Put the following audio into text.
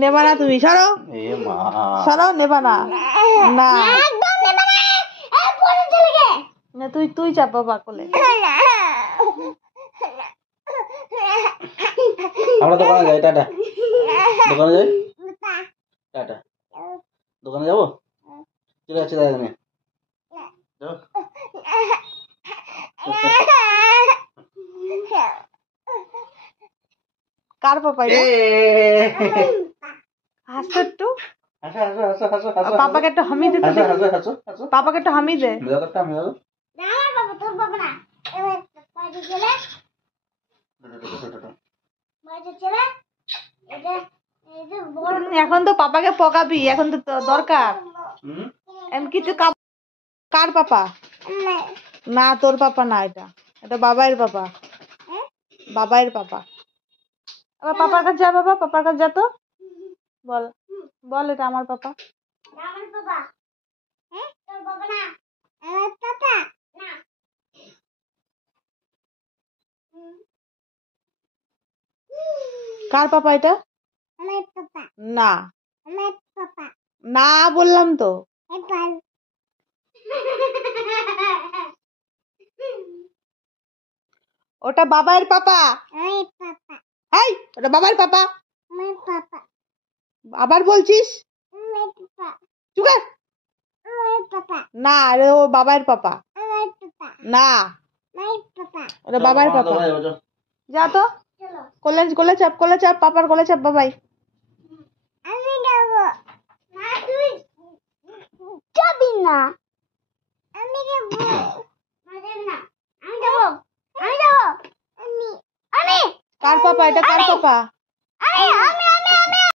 নেবা না তুমি, সরো সরো, নেবা না। না না, তুই চাপ বাবা কোলে। আমরা দোকানে যাই, টাটা। দোকানে যাই, টাটা। দোকানে যাবো, চলে যাচ্ছি দাদা নিয়ে। কার পাপা এটা? হাসো একটু, পাপাকে একটা হামি দে। পাপাকে একটা হামি দে। এখন তো পাপাকে পকাবি, এখন তো দরকার। কিছু কার পাপা? না, তোর পাপা না, এটা বাবাইয়ের পাপা, বাবাইয়ের পাপা। আবার পাপার কাছে যা, বাবা পাপার কাছে যা তো, বল বল এটা আমার পাপা। কার পাপা এটা? না না বললাম তো। ওটা বাবাইয়ের পাপা। এই, ওটা বাবার পাপা। আবার বলছিস? চুপ কর। না, আরে ও বাবাইয়ের পাপা না, ওটা বাবার পাপা। যা তো, কোলে চাপ, কোলে চাপ, পাপার কোলে চাপ বাবাই। যাবি না? আমি কার পাপা এটা? কার পাপা?